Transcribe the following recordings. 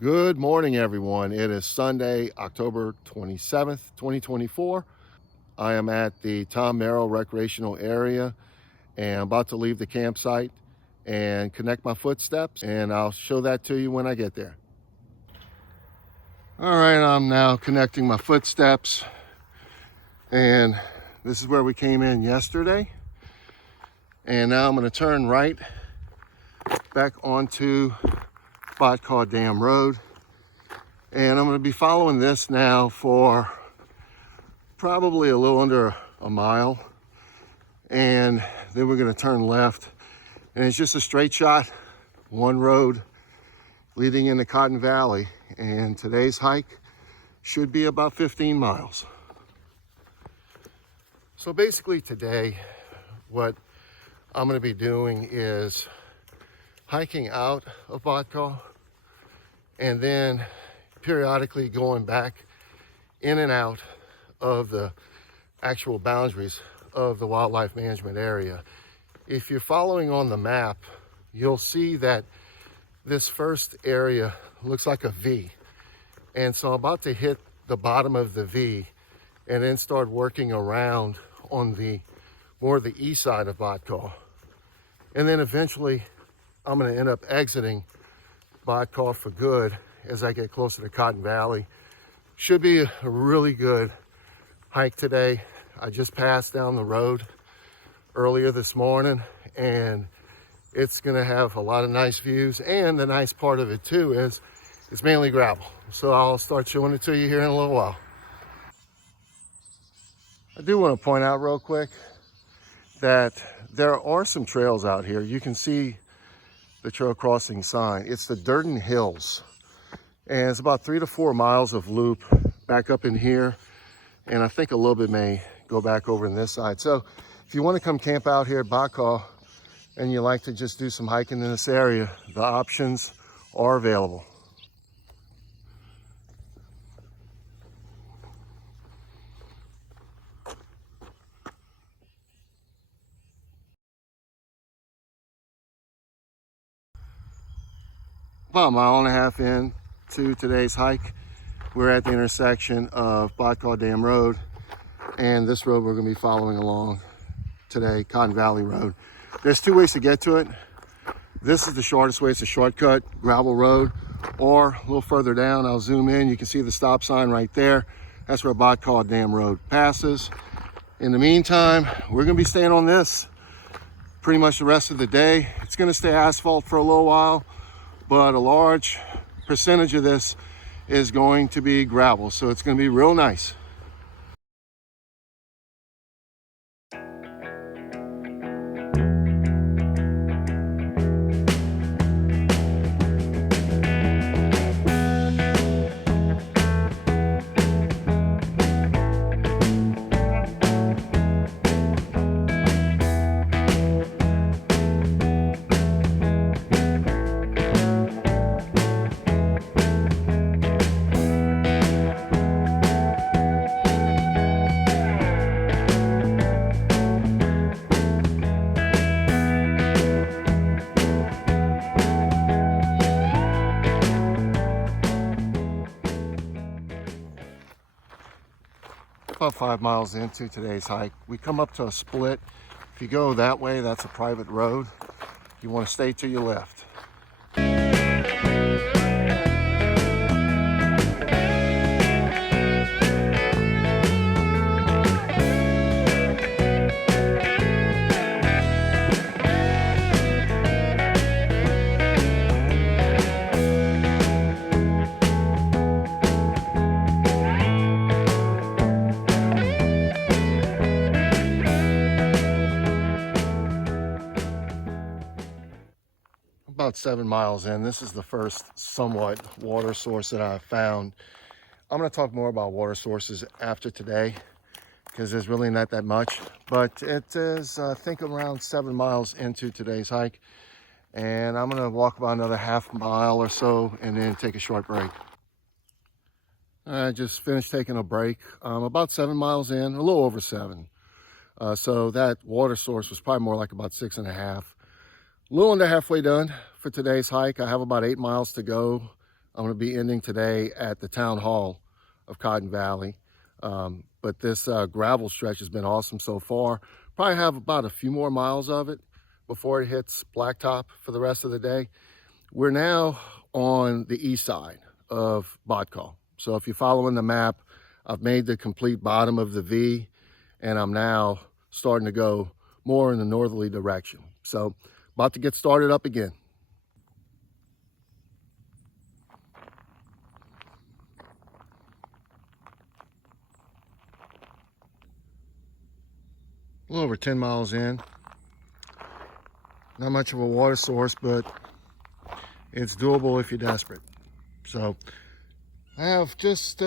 Good morning, everyone. It is Sunday, October 27th, 2024. I am at the Tom Merrill Recreational Area and I'm about to leave the campsite and connect my footsteps, and I'll show that to you when I get there. All right, I'm now connecting my footsteps, and this is where we came in yesterday. And now I'm going to turn right back onto Bodcau-Cotton Road. And I'm going to be following this now for probably a little under a mile. And then we're going to turn left. And it's just a straight shot, one road leading into Cotton Valley. And today's hike should be about 15 miles. So basically today, what I'm going to be doing is hiking out of Bodcau and then periodically going back in and out of the actual boundaries of the wildlife management area. If you're following on the map, you'll see that this first area looks like a V. And so I'm about to hit the bottom of the V and then start working around on the more the east side of Bodcau. And then eventually I'm going to end up exiting Bodcau for good as I get closer to Cotton Valley. Should be a really good hike today. I just passed down the road earlier this morning and it's going to have a lot of nice views, and the nice part of it too is it's mainly gravel. So I'll start showing it to you here in a little while. I do want to point out real quick that there are some trails out here. You can see the trail crossing sign. It's the Durden Hills, and it's about 3 to 4 miles of loop back up in here, and I think a little bit may go back over in this side. So if you want to come camp out here at Bodcau and you like to just do some hiking in this area, the options are available. About a mile and a half in to today's hike, we're at the intersection of Bodcau-Cotton Road and this road we're going to be following along today, Cotton Valley Road. There's two ways to get to it. This is the shortest way. It's a shortcut gravel road, or a little further down, I'll zoom in, you can see the stop sign right there. That's where Bodcau-Cotton Road passes. In the meantime, we're going to be staying on this pretty much the rest of the day. It's going to stay asphalt for a little while, but a large percentage of this is going to be gravel, so it's going to be real nice. About 5 miles into today's hike, we come up to a split. If you go that way, that's a private road. You want to stay to your left. About 7 miles in, this is the first somewhat water source that I've found. I'm going to talk more about water sources after today because there's really not that much, but it is I think around 7 miles into today's hike, and I'm going to walk about another half mile or so and then take a short break. I just finished taking a break. About 7 miles in, a little over 7. So that water source was probably more like about 6.5. A little under halfway done for today's hike. I have about 8 miles to go I'm going to be ending today at the town hall of Cotton Valley. But this gravel stretch has been awesome so far. Probably have about a few more miles of it before it hits blacktop for the rest of the day. We're now on the east side of Bodcau. So if you're following the map, I've made the complete bottom of the V, and I'm now starting to go more in the northerly direction. So about to get started up again. A little over 10 miles in. Not much of a water source, but it's doable if you're desperate. So I have just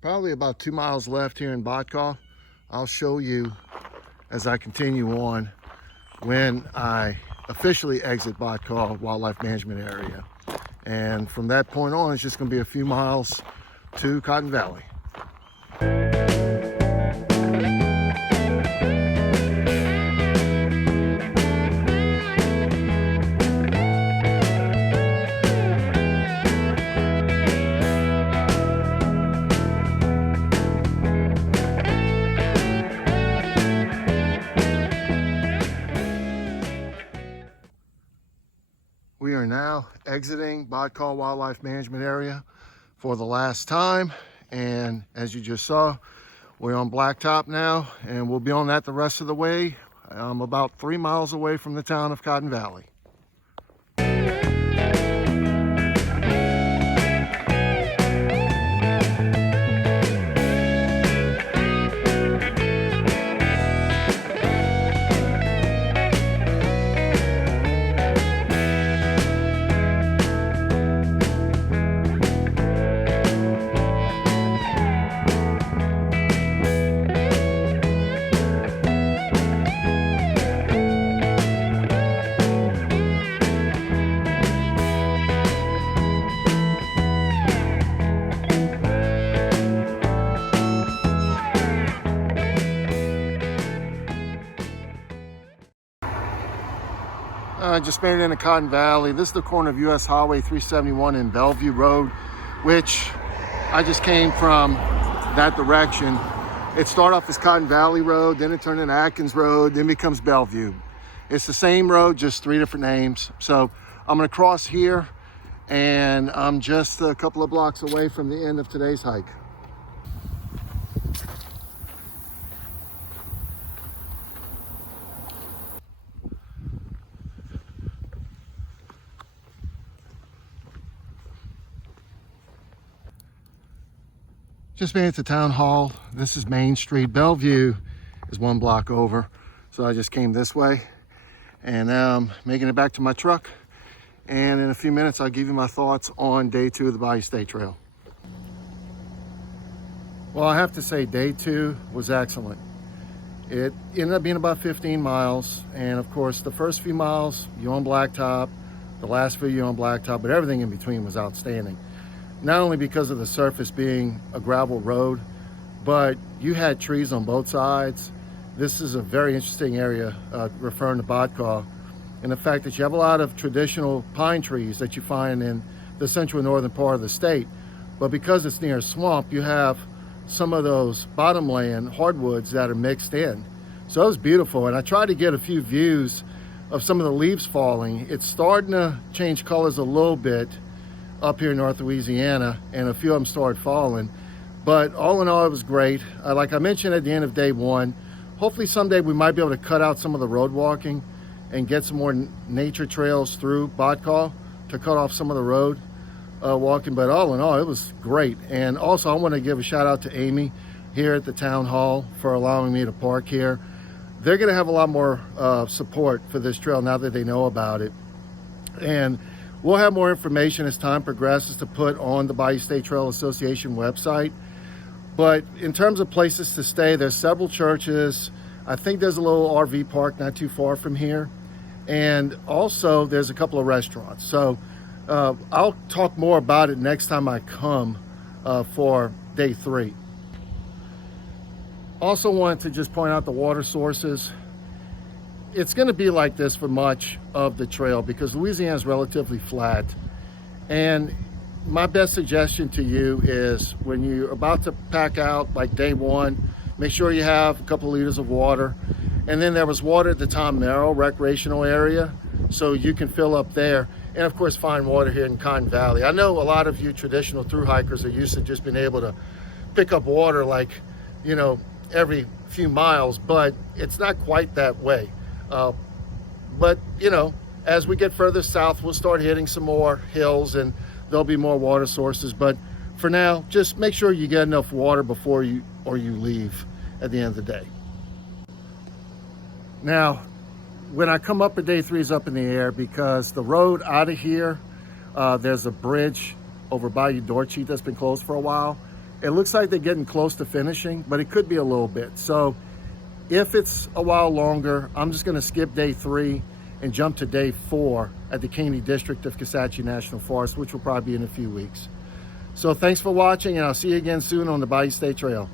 probably about 2 miles left here in Bodcau. I'll show you as I continue on when I officially exit Bodcau Wildlife Management Area. And from that point on, it's just going to be a few miles to Cotton Valley. We are now exiting Bodcau Wildlife Management Area for the last time. And as you just saw, we're on blacktop now, and we'll be on that the rest of the way. I'm about 3 miles away from the town of Cotton Valley. I just made it into Cotton Valley. This is the corner of US Highway 371 and Bellevue Road, which I just came from that direction. It started off as Cotton Valley Road, then it turned into Atkins Road, then becomes Bellevue. It's the same road, just 3 different names. So I'm gonna cross here, and I'm just a couple of blocks away from the end of today's hike. Just made it to Town Hall. This is Main Street. Bellevue is 1 block over. So I just came this way, and now I'm making it back to my truck. And in a few minutes, I'll give you my thoughts on day 2 of the Bayou State Trail. Well, I have to say day 2 was excellent. It ended up being about 15 miles. And of course, the first few miles, you're on blacktop. The last few, you're on blacktop, but everything in between was outstanding. Not only because of the surface being a gravel road, but you had trees on both sides. This is a very interesting area, referring to Bodcau, and the fact that you have a lot of traditional pine trees that you find in the central northern part of the state. But because it's near a swamp, you have some of those bottomland hardwoods that are mixed in. So it was beautiful, and I tried to get a few views of some of the leaves falling. It's starting to change colors a little bit up here in North Louisiana, and a few of them started falling. But all in all, it was great. Like I mentioned at the end of day 1, hopefully someday we might be able to cut out some of the road walking and get some more nature trails through Bodcau to cut off some of the road walking. But all in all, it was great. And also I want to give a shout out to Amy here at the town hall for allowing me to park here. They're going to have a lot more support for this trail now that they know about it. And we'll have more information as time progresses to put on the Bayou State Trail Association website. But in terms of places to stay, there's several churches. I think there's a little RV park not too far from here. And also there's a couple of restaurants. So I'll talk more about it next time I come for day 3. Also wanted to just point out the water sources. It's going to be like this for much of the trail because Louisiana is relatively flat, and my best suggestion to you is when you're about to pack out, like day one, make sure you have a couple liters of water. And then there was water at the Tom Merrill recreational area, so you can fill up there. And of course, find water here in Cotton Valley. I know a lot of you traditional thru hikers are used to just being able to pick up water like, you know, every few miles, but it's not quite that way. But you know, as we get further south, we'll start hitting some more hills and there'll be more water sources. But for now, just make sure you get enough water before you leave at the end of the day. Now, when I come up, a day 3 is up in the air because the road out of here, there's a bridge over Bayou that's been closed for a while. It looks like they're getting close to finishing, but it could be a little bit. So if it's a while longer, I'm just gonna skip day 3 and jump to day 4 at the Caney District of Kisatchie National Forest, which will probably be in a few weeks. So thanks for watching, and I'll see you again soon on the Bayou State Trail.